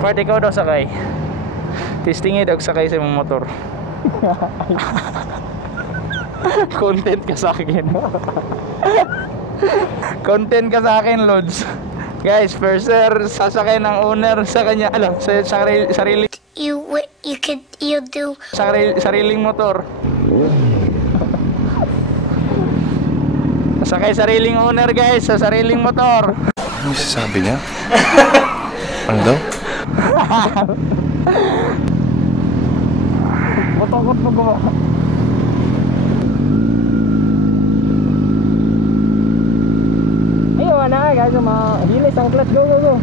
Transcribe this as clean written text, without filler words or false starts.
Part ikaw daw sakay. Testingin daw sakay sa mong motor. Content ka sa akin. Content ka sa akin, Lods. Guys, first sir, sasakay ng owner sa kanya, sa sarili You do. sariling motor. Sakay sariling owner, guys, sa sariling motor. Ano sasabi niya? Ano daw? Matakot mo ko. Ayun na guys, hilis ang clutch. Go.